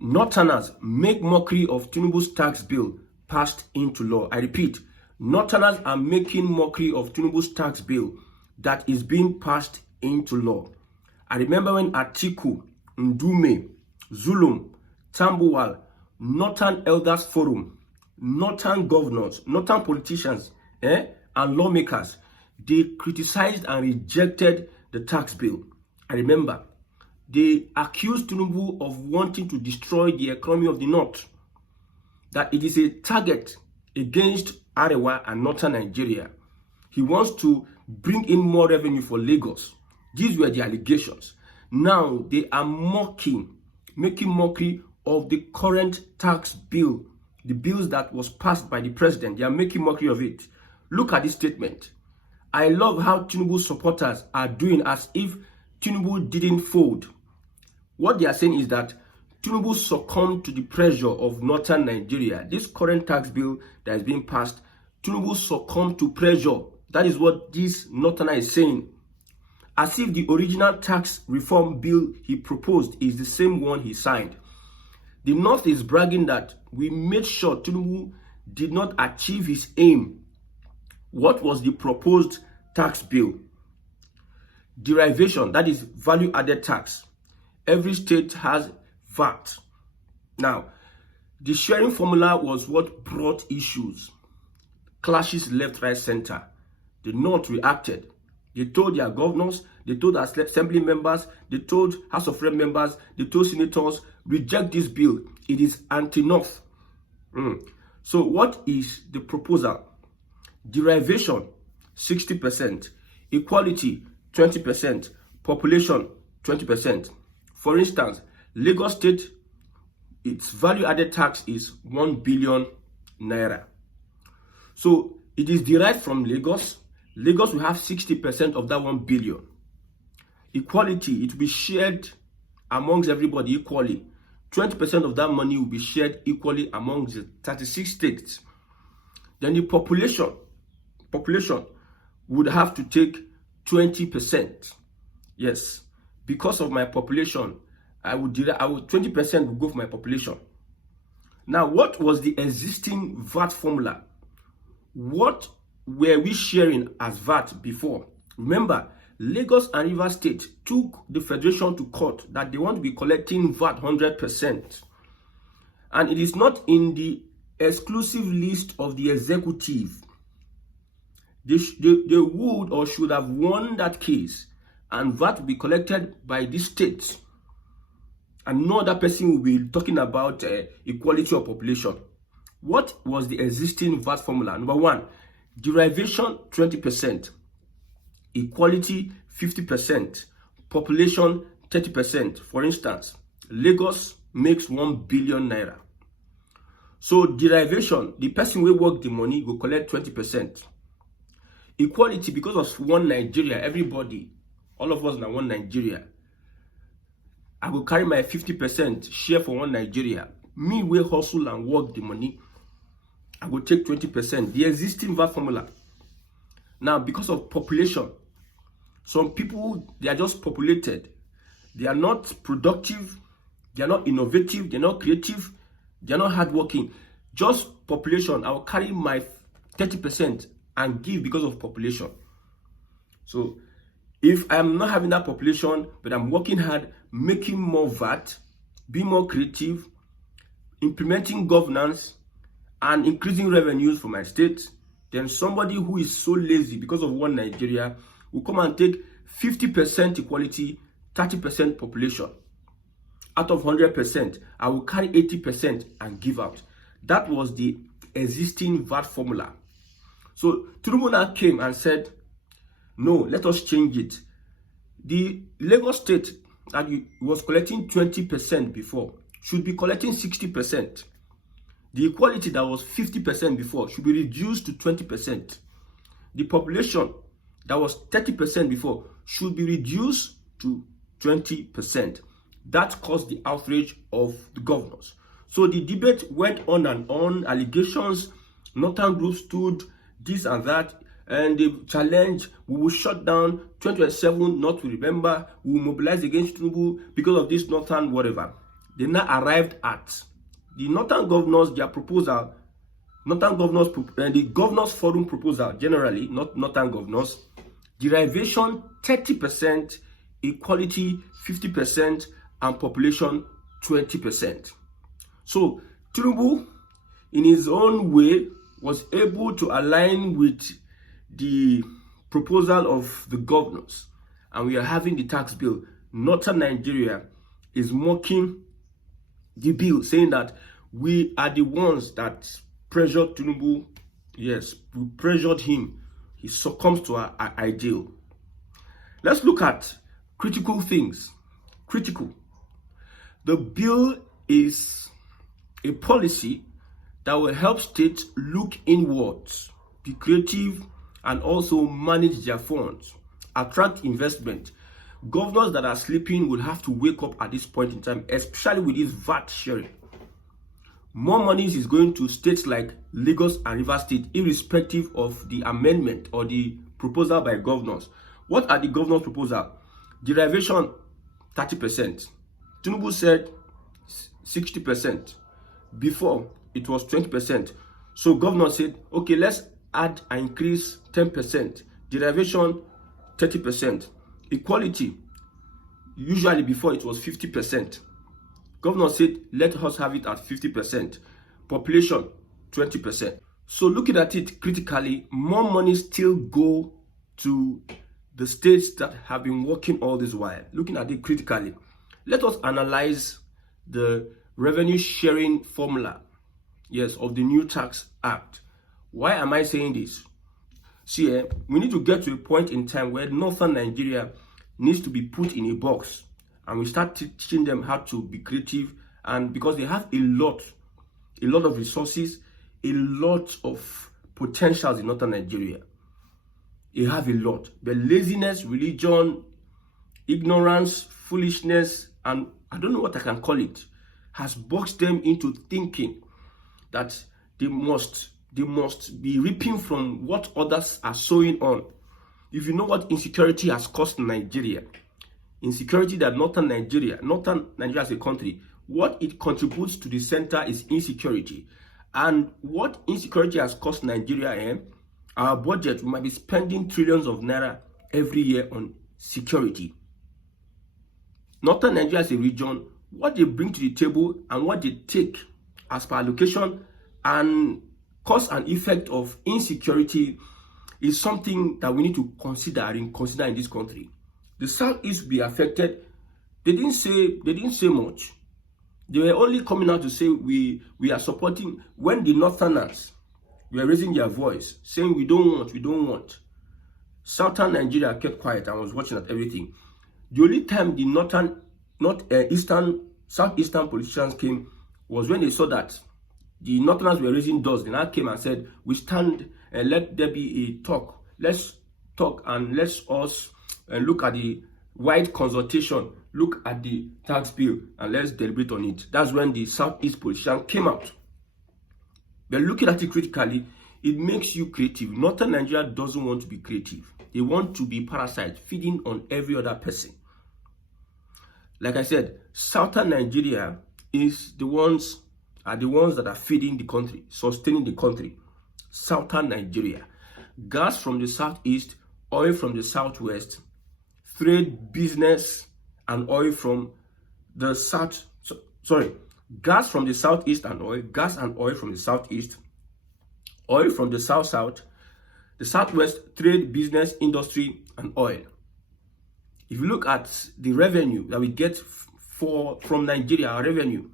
Northerners make mockery of Tinubu's tax bill passed into law. I repeat, Northerners are making mockery of Tinubu's tax bill that is being passed into law. I remember when Atiku, Ndume, Zulum, Tambuwal, Northern Elders Forum, Northern governors, Northern politicians, and lawmakers, they criticized and rejected the tax bill. I remember they accused Tinubu of wanting to destroy the economy of the North, that it is a target against Arewa and Northern Nigeria. He wants to bring in more revenue for Lagos. These were the allegations. Now they are making mockery of the current tax bill, the bills that was passed by the president. They are making mockery of it. Look at this statement. I love how Tinubu supporters are doing as if Tinubu didn't fold. What they are saying is that Tinubu succumbed to the pressure of Northern Nigeria. This current tax bill that is being passed, Tinubu succumbed to pressure. That is what this Northerner is saying. As if the original tax reform bill he proposed is the same one he signed. The North is bragging that we made sure Tinubu did not achieve his aim. What was the proposed tax bill? Derivation, that is value added tax. Every state has VAT. Now, the sharing formula was what brought issues, clashes left, right, center. The North reacted. They told their governors, they told their assembly members, they told House of Rep members, they told senators, reject this bill. It is anti-North. So what is the proposal? Derivation, 60%. Equality, 20%. Population, 20%. For instance, Lagos State, its value-added tax is 1 billion naira. So it is derived from Lagos. Lagos will have 60% of that 1 billion. Equality, it will be shared amongst everybody equally. 20% of that money will be shared equally amongst the 36 states. Then the population would have to take 20%. Yes, because of my population, I would 20% would go for my population. Now, what was the existing VAT formula? What were we sharing as VAT before? Remember, Lagos and Rivers State took the Federation to court that they want to be collecting VAT 100%. And it is not in the exclusive list of the executive. They would or should have won that case, and VAT will be collected by the states. And no other person will be talking about equality of population. What was the existing VAT formula? Number one, derivation 20%, equality 50%, population 30%. For instance, Lagos makes 1 billion naira. So derivation, the person will work the money will collect 20%. Equality, because of one Nigeria, everybody, all of us now one Nigeria. I will carry my 50% share for one Nigeria. Me will hustle and work the money. I will take 20%. The existing VAT formula. Now, because of population, some people, they are just populated. They are not productive. They are not innovative. They are not creative. They are not hardworking. Just population. I will carry my 30% and give because of population. So, if I'm not having that population, but I'm working hard, making more VAT, being more creative, implementing governance, and increasing revenues for my state, then somebody who is so lazy because of one Nigeria will come and take 50% equality, 30% population. Out of 100%, I will carry 80% and give out. That was the existing VAT formula. So Tinubu now came and said, no, let us change it. The Lagos State that was collecting 20% before should be collecting 60%. The equality that was 50% before should be reduced to 20%. The population that was 30% before should be reduced to 20%. That caused the outrage of the governors. So the debate went on and on, allegations, Northern groups stood, this and that, and they challenged, we will shut down 2027, not to remember, we will mobilize against Tinubu because of this Northern whatever. they now arrived at the Northern Governors, their proposal, the Governors Forum proposal, generally, not Northern Governors, derivation 30%, equality 50%, and population 20%. So Tinubu, in his own way, was able to align with the proposal of the governors, and we are having the tax bill. Northern Nigeria is mocking the bill, saying that we are the ones that pressured Tinubu. Yes, we pressured him. He succumbs to our ideal. Let's look at critical things. Critical. The bill is a policy that will help states look inwards, be creative, and also manage their funds, attract investment. Governors that are sleeping will have to wake up at this point in time, especially with this VAT sharing. More money is going to states like Lagos and Rivers State, irrespective of the amendment or the proposal by governors. What are the governors' proposal? Derivation 30%. Tinubu said 60%. Before, it was 20%. So governor said, okay, let's add and increase 10%. Derivation 30%. Equality, usually before it was 50%. Governor said, let us have it at 50%. Population 20%. So looking at it critically, more money still go to the states that have been working all this while. Looking at it critically, let us analyze the revenue sharing formula, yes, of the new tax act. Why am I saying this? See, we need to get to a point in time where Northern Nigeria needs to be put in a box, and we start teaching them how to be creative, and because they have a lot of resources, a lot of potentials in Northern Nigeria. They have a lot. But laziness, religion, ignorance, foolishness, and I don't know what I can call it, has boxed them into thinking that they must be reaping from what others are sowing on. If you know what insecurity has cost Nigeria, insecurity that Northern Nigeria as a country, what it contributes to the center is insecurity. And what insecurity has cost Nigeria, our budget, we might be spending trillions of naira every year on security. Northern Nigeria as a region, what they bring to the table and what they take as per allocation and cause and effect of insecurity is something that we need to consider in this country. The Southeast will be affected. They didn't say much. They were only coming out to say we are supporting when the Northerners were raising their voice, saying we don't want. Southern Nigeria kept quiet and was watching at everything. The only time the southeastern politicians came was when they saw that the Northerners were raising doors. They now came and said, we stand and let there be a talk. Let's talk and let's us look at the wide consultation, look at the tax bill, and let's deliberate on it. That's when the Southeast politician came out. But looking at it critically, it makes you creative. Northern Nigeria doesn't want to be creative. They want to be parasites, feeding on every other person. Like I said, Southern Nigeria are the ones that are feeding the country, sustaining the country. Southern Nigeria. Gas from the southeast, oil from the southwest, trade, business, and oil from the south. Gas from the southeast and oil, gas and oil from the southeast, oil from the south, the southwest, trade, business, industry, and oil. If you look at the revenue that we get from Nigeria, our revenue,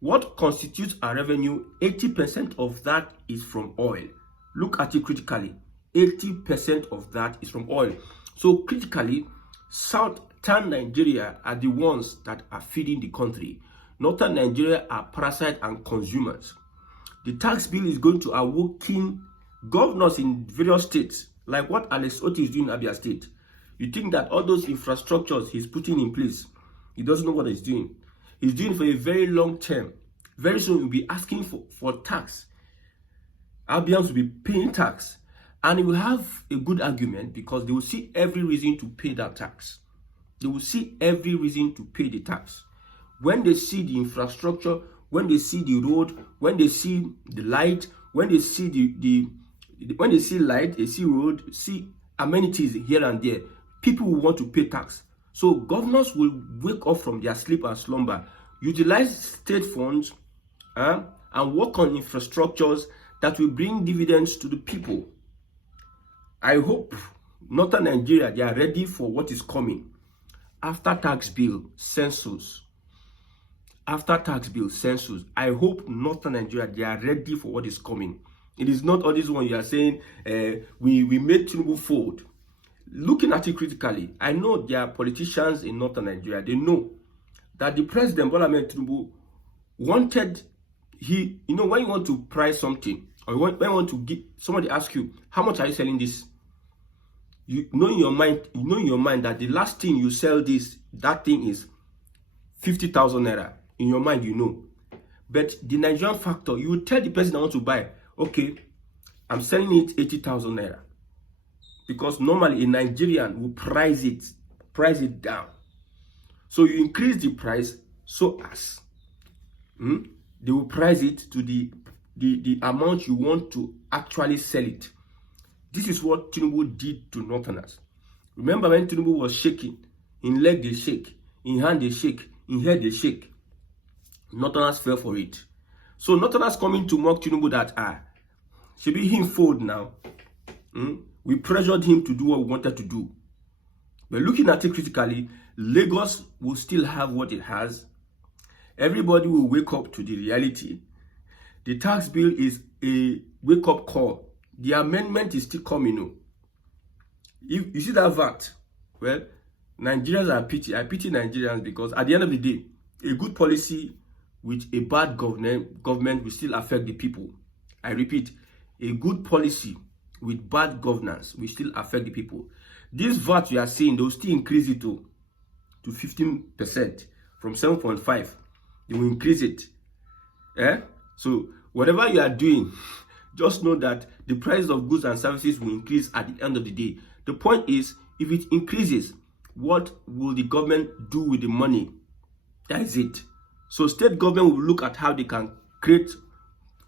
what constitutes our revenue? 80% of that is from oil. Look at it critically. 80% of that is from oil. So critically, Southern Nigeria are the ones that are feeding the country. Northern Nigeria are parasites and consumers. The tax bill is going to awaken governors in various states, like what Alex Oti is doing in Abia State. You think that all those infrastructures he's putting in place, he doesn't know what he's doing. He's doing for a very long term. Very soon he'll be asking for tax. Abians will be paying tax. And he will have a good argument because they will see every reason to pay that tax. They will see every reason to pay the tax. when they see the infrastructure, when they see the road, when they see the light, when they see when they see light, they see road, see amenities here and there, people will want to pay tax. So governors will wake up from their sleep and slumber, utilize state funds, and work on infrastructures that will bring dividends to the people. I hope Northern Nigeria, they are ready for what is coming. After tax bill, census. After tax bill, census. I hope Northern Nigeria, they are ready for what is coming. It is not all this one you are saying, we made Tinubu fold. Looking at it critically, I know there are politicians in Northern Nigeria. They know that the president, Lament Tinubu, wanted, when you want to price something, or when you want to give, somebody ask you, how much are you selling this? You know in your mind that the last thing you sell that thing is 50,000 naira. In your mind, you know. But the Nigerian factor, you will tell the person I want to buy, okay, I'm selling it 80,000 naira. Because normally a Nigerian will price it down. So you increase the price so as they will price it to the amount you want to actually sell it. This is what Tinubu did to Northerners. Remember when Tinubu was shaking, in leg they shake, in hand they shake, in head they shake. Northerners fell for it. So Northerners coming to mock Tinubu that should be him fold now. We pressured him to do what we wanted to do. But looking at it critically, Lagos will still have what it has. Everybody will wake up to the reality. The tax bill is a wake-up call. The amendment is still coming. You see that VAT? Well, Nigerians are pity. I pity Nigerians because at the end of the day, a good policy with a bad government will still affect the people. I repeat, a good policy with bad governance will still affect the people. This VAT you are seeing, they will still increase it to 15% from 7.5. They will increase it. So whatever you are doing, just know that the price of goods and services will increase at the end of the day. The point is, if it increases, what will the government do with the money? That is it. So state government will look at how they can create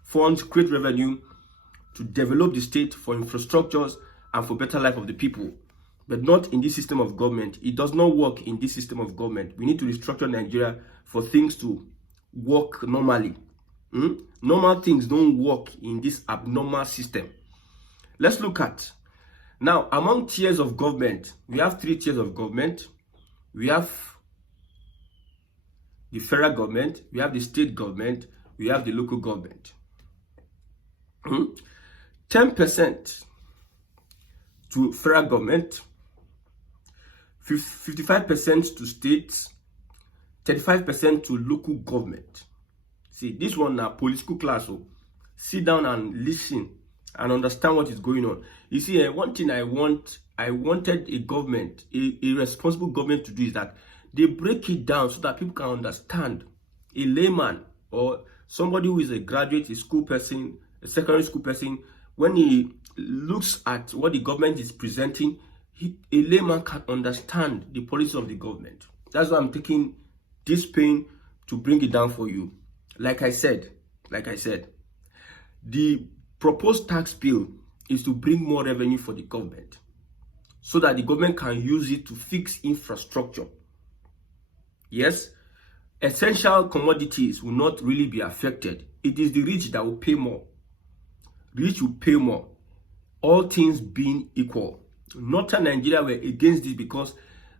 funds, create revenue to develop the state for infrastructures and for better life of the people. But not in this system of government. It does not work in this system of government. We need to restructure Nigeria for things to work normally. Normal things don't work in this abnormal system. Let's look at now among tiers of government. We have 3 tiers of government. We have the federal government, we have the state government, we have the local government. 10% to federal government, 55% to states, 35% to local government. See, this one now political class. So sit down and listen and understand what is going on. You see, one thing I wanted a government, a responsible government to do is that they break it down so that people can understand. A layman or somebody who is a graduate, a school person, a secondary school person, when he looks at what the government is presenting, a layman can understand the policy of the government. That's why I'm taking this pain to bring it down for you. Like I said, the proposed tax bill is to bring more revenue for the government so that the government can use it to fix infrastructure. Yes, essential commodities will not really be affected. It is the rich that will pay more. Rich will pay more. All things being equal. Northern Nigeria were against this because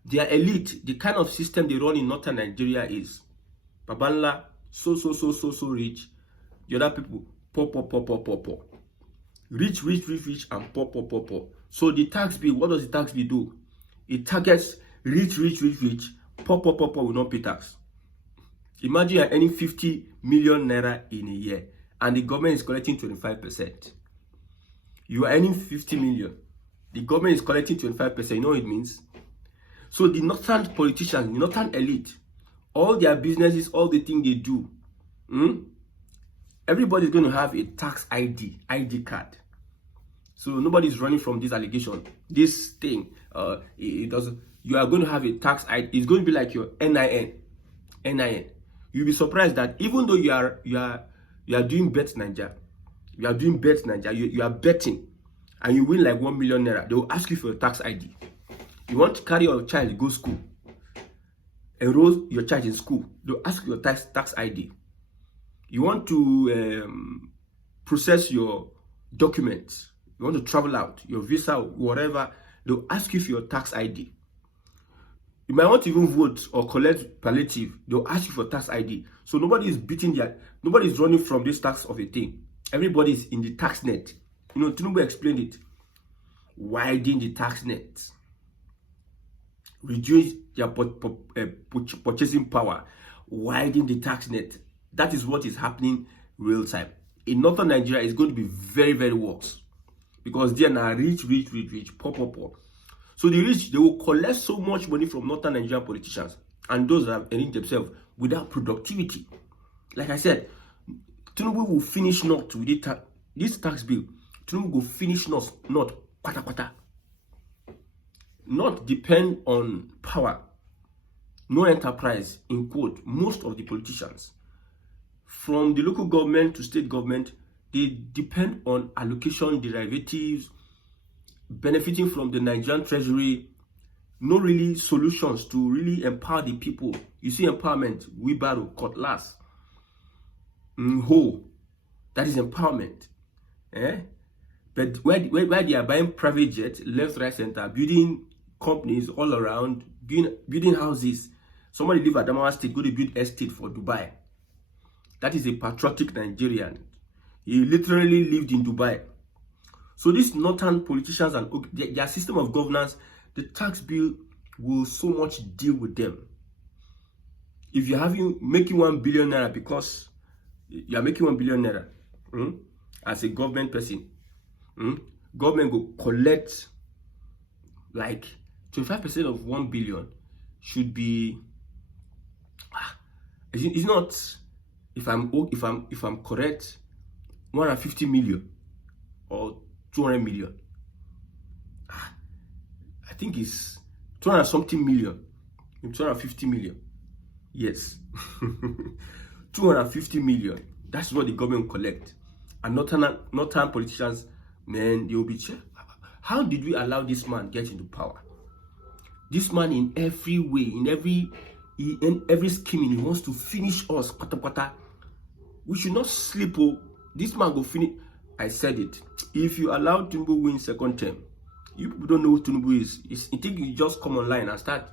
their elite, the kind of system they run in Northern Nigeria is Babanla, so rich. The other people, poor. Rich, and poor. So the tax bill, what does the tax bill do? It targets rich. Poor will not pay tax. Imagine you're earning 50 million naira in a year and the government is collecting 25%. You are earning 50 million. The government is collecting 25%. You know what it means? So the northern politicians, the northern elite, all their businesses, all the things they do, everybody's going to have a tax ID card. So nobody's running from this allegation. This thing, it doesn't. You are going to have a tax ID. It's going to be like your NIN. You'll be surprised that even though you are doing bet Nigeria, you are betting, and you win like 1 million naira, they will ask you for your tax ID. You want to carry your child to go school, enroll your child in school, they'll ask you your tax ID. You want to process your documents, you want to travel out, your visa, whatever, they'll ask you for your tax ID. You might want to even vote or collect palliative, they'll ask you for tax ID. So nobody is running from this tax of a thing. Everybody is in the tax net. You know, Tinubu explained it. Widen the tax net. Reduce their purchasing power. Widen the tax net. That is what is happening real time. In northern Nigeria, it's going to be very, very worse. Because they are now rich, poor. So the rich, they will collect so much money from northern Nigerian politicians and those that have enriched themselves without productivity. Like I said, Tinubu will finish not with this tax bill. Tinubu will finish not pata. Not depend on power, no enterprise, in quote, most of the politicians. From the local government to state government, they depend on allocation derivatives, benefiting from the Nigerian treasury, no really solutions to really empower the people. You see empowerment, wheelbarrow, cutlass, hoe, that is empowerment. But where they are buying private jets, left, right, center, building companies all around, building houses. Somebody live at Adamawa State, go to build estate for Dubai. That is a patriotic Nigerian. He literally lived in Dubai. So these northern politicians and their system of governance, the tax bill will so much deal with them. If you're making 1 billion naira because you are making 1 billion naira as a government person, government will collect like 25% of 1 billion should be. It's not. If I'm correct, 150 million or 200 million. I think it's 200 something million. 250 million. Yes. 250 million. That's what the government collect. And northern politicians, man, they will be checked. How did we allow this man get into power? This man in every way, in every scheming, he wants to finish us. Pata. We should not sleep. This man go finish. I said it. If you allow Tinubu win second term, you people don't know who Tinubu is. You think you just come online and start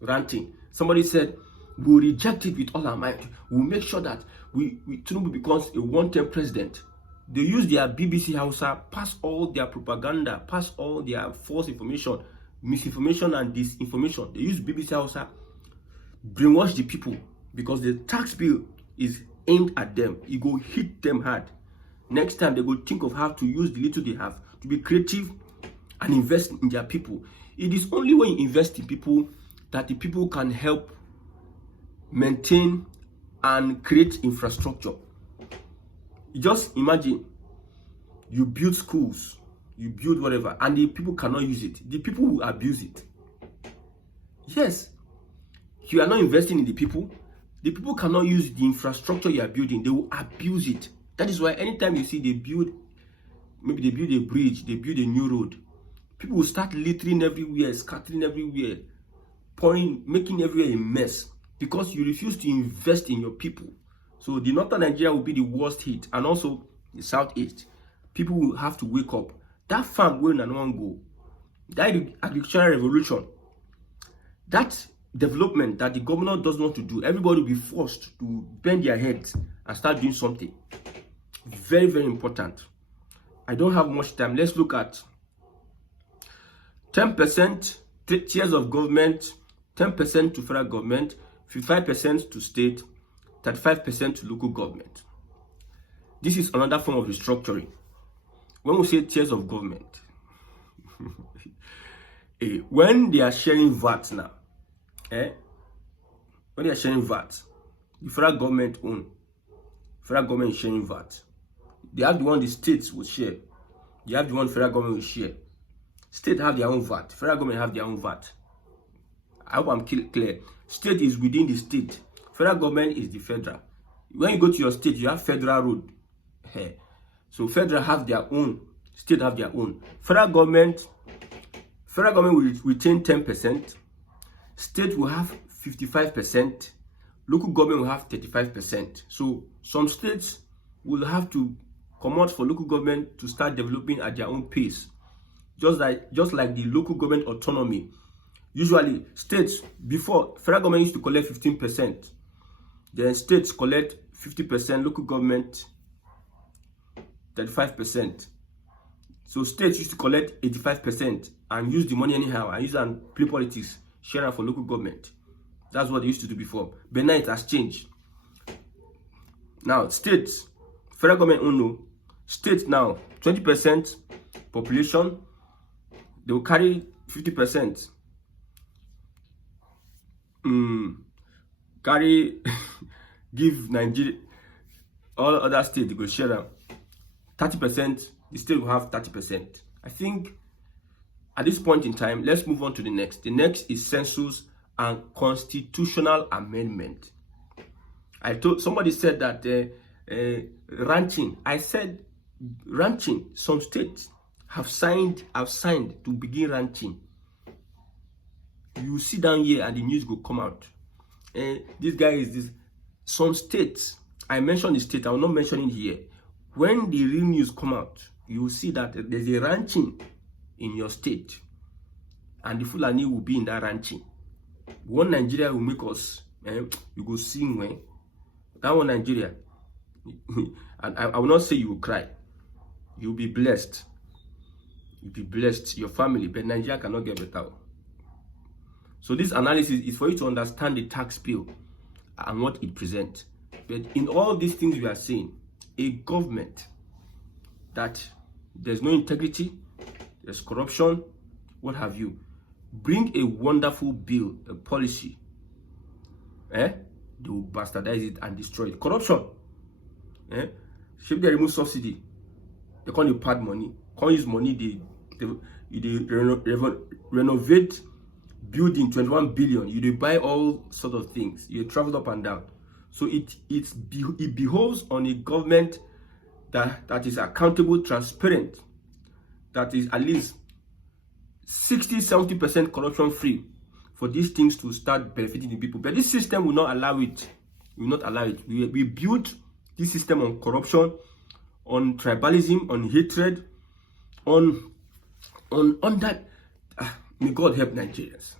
ranting. Somebody said, we'll reject it with all our might. We'll make sure that Tinubu becomes a one-term president. They use their BBC Hausa, pass all their propaganda, pass all their false information, misinformation and disinformation. They use BBC Hausa, brainwash the people because the tax bill is aimed at them. It go hit them hard. Next time they go think of how to use the little they have to be creative and invest in their people. It is only when you invest in people that the people can help maintain and create infrastructure. You just imagine you build schools, you build whatever, and the people cannot use it. The people will abuse it. Yes, you are not investing in the people cannot use the infrastructure you are building. They will abuse it. That is why anytime you see maybe they build a bridge, they build a new road, people will start littering everywhere, scattering everywhere, making everywhere a mess because you refuse to invest in your people. So the northern Nigeria will be the worst hit, and also the southeast. People will have to wake up. That farm will not go. That agricultural revolution, that development that the governor doesn't want to do, everybody will be forced to bend their heads and start doing something. Very, very important. I don't have much time. Let's look at 10% tiers of government, 10% to federal government, 55% to state, 35% to local government. This is another form of restructuring. When we say tiers of government, when they are sharing VAT now, when they are sharing VAT, the federal government is sharing VAT. They have the one the states will share. They have the one federal government will share. State have their own VAT. Federal government have their own VAT. I hope I'm clear. State is within the state. Federal government is the federal. When you go to your state, you have federal road. So federal have their own, state have their own. Federal government will retain 10%, state will have 55%, local government will have 35%. So some states will have to come out for local government to start developing at their own pace. Just like the local government autonomy. Usually states, before, federal government used to collect 15%, then states collect 50%, local government 35%. So states used to collect 85% and use the money anyhow and use it and play politics, share it for local government. That's what they used to do before. But now it has changed. Now states, federal government no. States now 20% population, they will carry 50%. Give Nigeria, all other states, they go share them. 30%, the state will have 30%. I think at this point in time, let's move on to the next. The next is census and constitutional amendment. Somebody said that ranching. I said ranching. Some states have signed to begin ranching. You sit down here and the news will come out. This guy is this. Some states, I mentioned the state, I will not mention it here. When the real news come out, you will see that there's a ranching in your state, and the Fulani will be in that ranching. One Nigeria will make us, you go sing when that one Nigeria, and I will not say you will cry. You'll be blessed. You'll be blessed, your family, but Nigeria cannot get better. So this analysis is for you to understand the tax bill and what it presents. But in all these things we are saying, a government that there's no integrity, there's corruption, what have you, bring a wonderful bill, a policy, they will bastardize it and destroy it. Corruption, if they remove subsidy, they can't pad money, can't use money, they renovate building 21 billion, you buy all sort of things, you travel up and down. So it behoves on a government that is accountable, transparent, that is at least 60-70% corruption free, for these things to start benefiting the people. But this system will not allow it. Will not allow it. We built this system on corruption, on tribalism, on hatred, on that. May God help Nigerians.